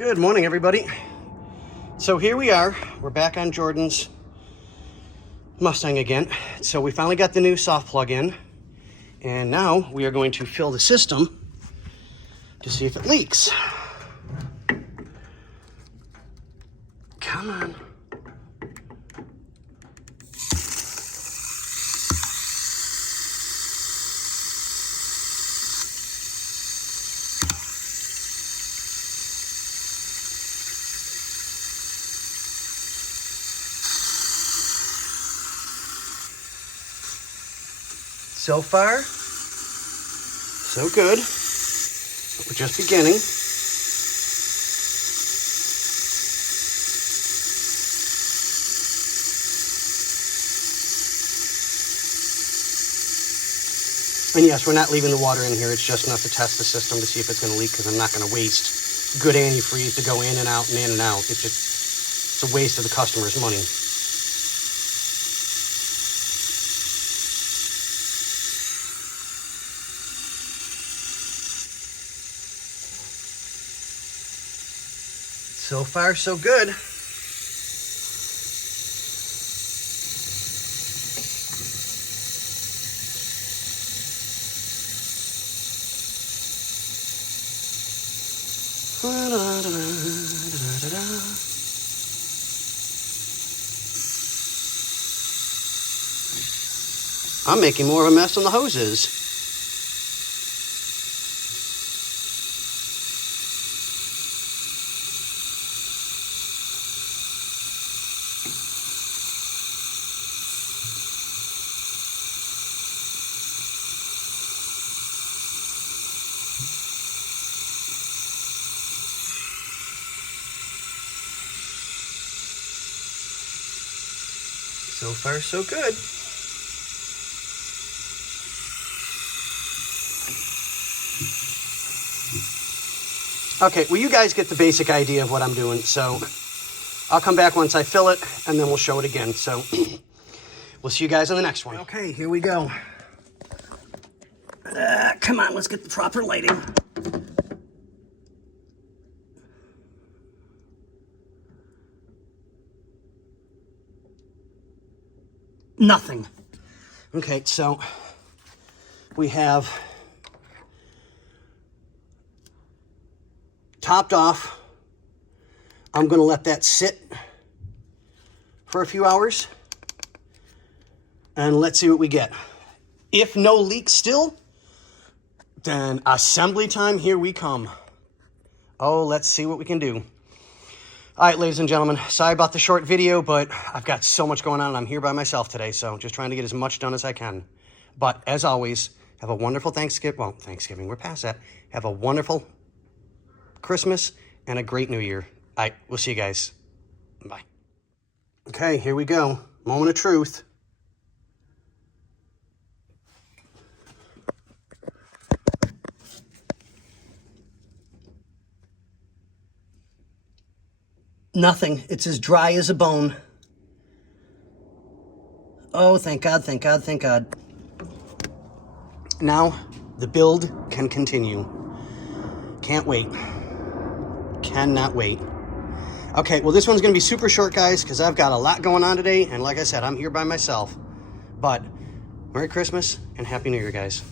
Good morning, everybody. So here we are. We're back on Jordan's Mustang again. So we finally got the new soft plug in, and now we are going to fill the system to see if it leaks. Come on. So far, so good. We're just beginning. And yes, we're not leaving the water in here. It's just enough to test the system to see if it's going to leak, because I'm not going to waste good antifreeze to go in and out and in and out. It's a waste of the customer's money. So far, so good. I'm making more of a mess than the hose is. So far, so good. Okay, well, you guys get the basic idea of what I'm doing, so I'll come back once I fill it, and then we'll show it again. So we'll see you guys on the next one. Okay, here we go. Come on, let's get the proper lighting. Nothing. Okay, so we have topped off. I'm going to let that sit for a few hours, and let's see what we get. If no leak still, then assembly time, here we come. Oh, let's see what we can do. All right, ladies and gentlemen, sorry about the short video, but I've got so much going on, and I'm here by myself today, so just trying to get as much done as I can. But as always, have a wonderful Thanksgiving. Well, Thanksgiving, we're past that. Have a wonderful Christmas and a great New Year. All right, we'll see you guys. Bye. Okay, here we go. Moment of truth. Nothing. It's as dry as a bone. Oh, thank God, thank God, thank God. Now, the build can continue. Can't wait. Cannot wait. Okay, well, this one's going to be super short, guys, because I've got a lot going on today, and like I said, I'm here by myself. But Merry Christmas and Happy New Year, guys.